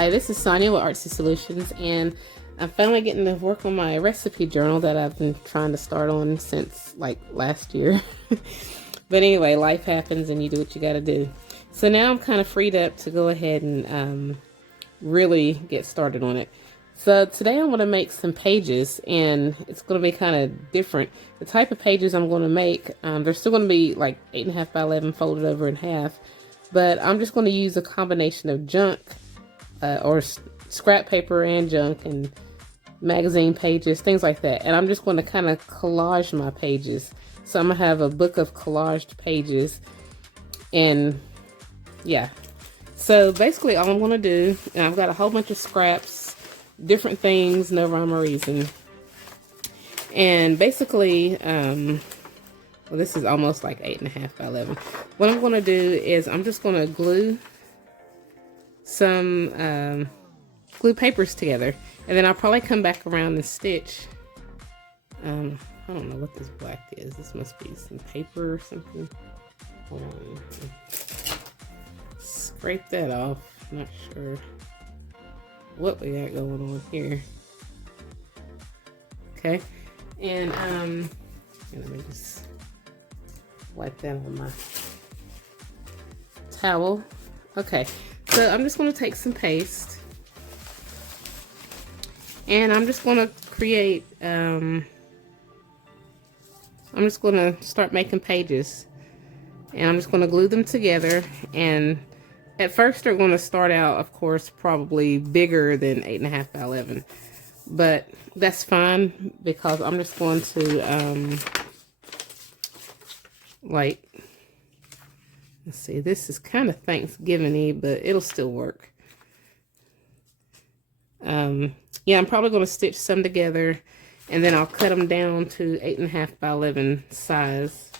Hi, this is Sonia with Artsy Solutions, and I'm finally getting to work on my recipe journal that I've been trying to start on since like last year. But anyway, life happens and you do what you gotta do. So now I'm kind of freed up to go ahead and really get started on it. So today I'm going to make some pages, and it's going to be kind of different. The type of pages I'm going to make, they're still going to be like 8.5 by 11 folded over in half, but I'm just going to use a combination of junk or scrap paper and junk and magazine pages, things like that. And I'm just going to kind of collage my pages. So I'm going to have a book of collaged pages, and yeah. So basically all I'm going to do, and I've got a whole bunch of scraps, different things, no rhyme or reason. And basically, well, this is almost like 8.5 by 11. What I'm going to do is I'm just going to glue some glue papers together, and then I'll probably come back around and stitch. I don't know what this black is. This must be some paper or something. Hold on. Scrape that off. Not sure what we got going on here. Okay, and let me just wipe that on my towel. Okay, so I'm just going to take some paste, and I'm just going to create, I'm just going to start making pages, and I'm just going to glue them together. And at first they're going to start out, of course, probably bigger than 8.5 by 11, but that's fine because I'm just going to like, let's see, this is kind of Thanksgiving-y, but it'll still work. Yeah, I'm probably going to stitch some together, and then I'll cut them down to 8.5 by 11 size,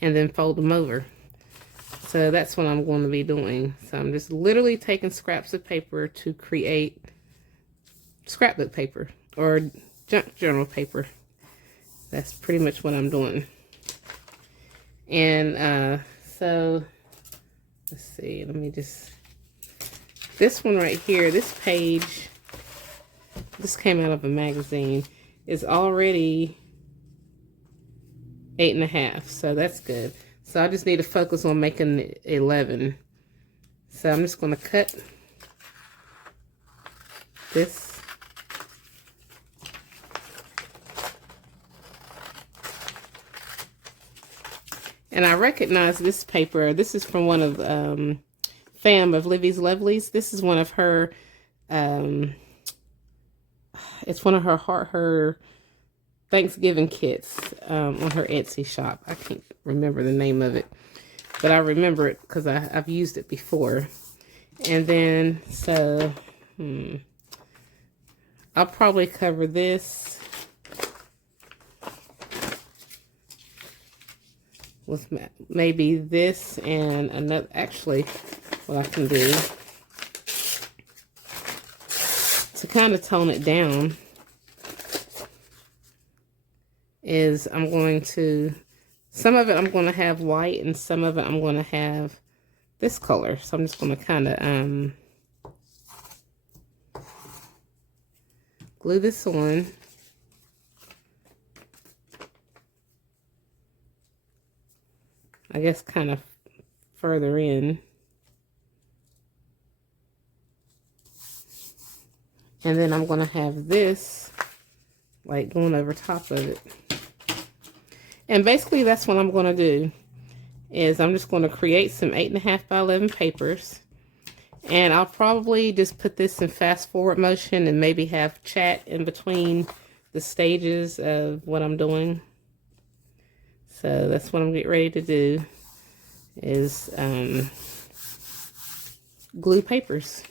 and then fold them over. So that's what I'm going to be doing. So I'm just literally taking scraps of paper to create scrapbook paper or junk journal paper. That's pretty much what I'm doing. And so let's see, let me just, this one right here, this page, this came out of a magazine, is already 8.5, so that's good. So I just need to focus on making 11. So I'm just going to cut this. And I recognize this paper. This is from one of Fam of Livy's Lovelies. This is one of her, it's one of her Thanksgiving kits on her Etsy shop. I can't remember the name of it, but I remember it because I've used it before. And then, so, I'll probably cover this with maybe this and another. Actually, what I can do to kind of tone it down is I'm going to, some of it I'm going to have white and some of it I'm going to have this color. So I'm just going to kind of glue this on. I guess kind of further in. And then I'm going to have this like going over top of it. And basically that's what I'm going to do, is I'm just going to create some 8.5 by 11 papers. And I'll probably just put this in fast forward motion and maybe have chat in between the stages of what I'm doing. So that's what I'm getting ready to do, is glue papers.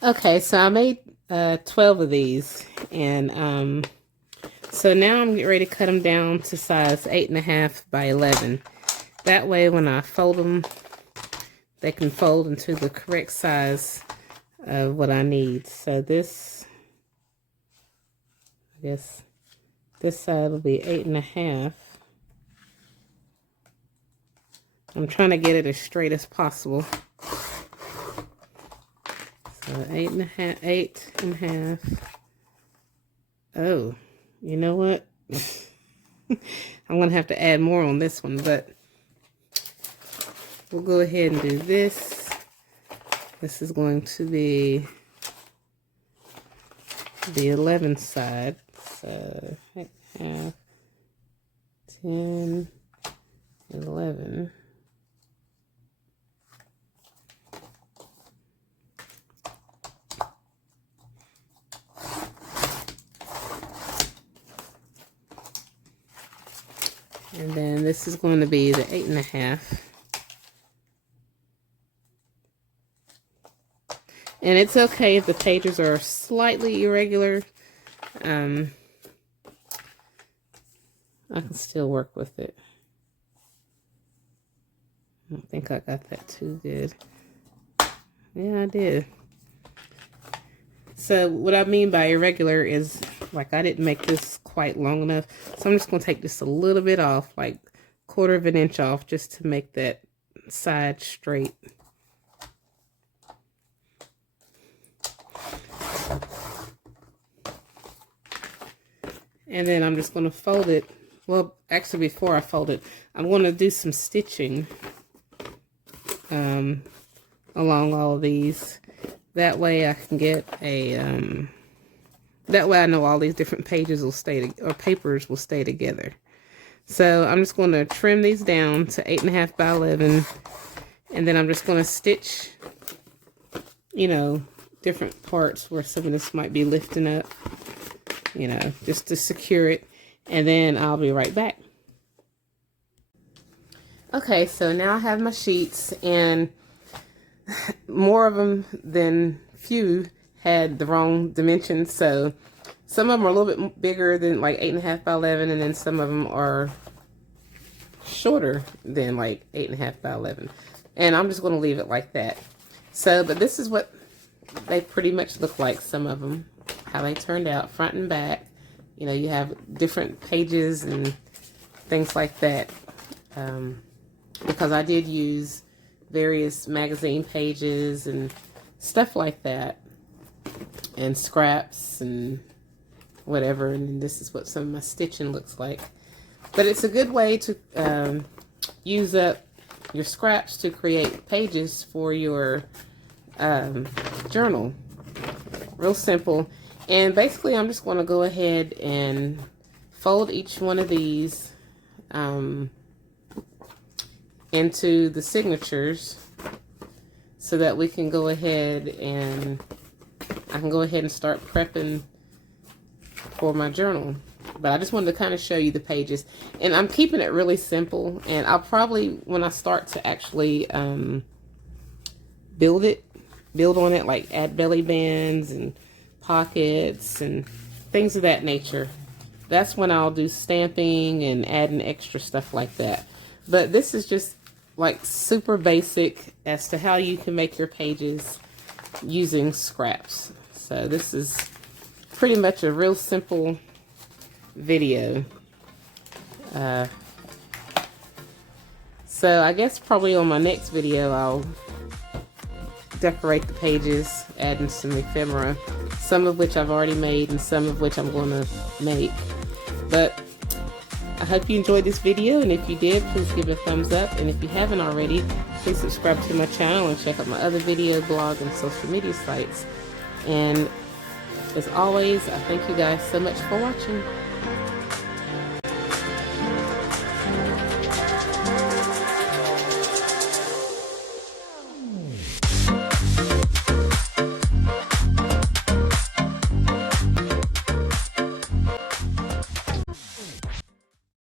Okay, so I made 12 of these, and so now I'm getting ready to cut them down to size 8.5 by 11. That way when I fold them, they can fold into the correct size of what I need. So this, I guess this side will be 8.5. I'm trying to get it as straight as possible. So 8.5, 8.5. Oh, you know what? I'm gonna have to add more on this one, but we'll go ahead and do this. This is going to be the 11 side. So 8.5, 10, 11. And then this is going to be the 8.5. And it's okay if the pages are slightly irregular. I can still work with it. I don't think I got that too good. Yeah, I did. So what I mean by irregular is, like, I didn't make this quite long enough. So I'm just going to take just a little bit off, like 1/4 of an inch off, just to make that side straight. And then I'm just going to fold it. Well, actually, before I fold it, I'm going to do some stitching along all of these. That way I can get a, that way I know all these different pages will stay, or papers will stay together. So I'm just going to trim these down to 8.5 by 11. And then I'm just going to stitch, you know, different parts where some of this might be lifting up, you know, just to secure it. And then I'll be right back. Okay, so now I have my sheets, and more of them than few had the wrong dimensions. So some of them are a little bit bigger than like 8.5 by 11, and then some of them are shorter than like 8.5 by 11. And I'm just going to leave it like that. So, but this is what they pretty much look like, some of them, how they turned out, front and back. You know, you have different pages and things like that. Because I did use various magazine pages and stuff like that, and scraps and whatever. And this is what some of my stitching looks like. But it's a good way to use up your scraps to create pages for your journal. Real simple. And basically I'm just going to go ahead and fold each one of these into the signatures, so that we can go ahead and I can go ahead and start prepping for my journal. But I just wanted to kind of show you the pages, and I'm keeping it really simple. And I'll probably, when I start to actually build on it, like add belly bands and pockets and things of that nature, that's when I'll do stamping and adding extra stuff like that. But this is just like super basic as to how you can make your pages using scraps. So this is pretty much a real simple video. So I guess probably on my next video I'll decorate the pages, adding some ephemera, some of which I've already made and some of which I'm going to make. But I hope you enjoyed this video, and if you did, please give it a thumbs up. And if you haven't already, please subscribe to my channel and check out my other video, blog, and social media sites. And as always, I thank you guys so much for watching.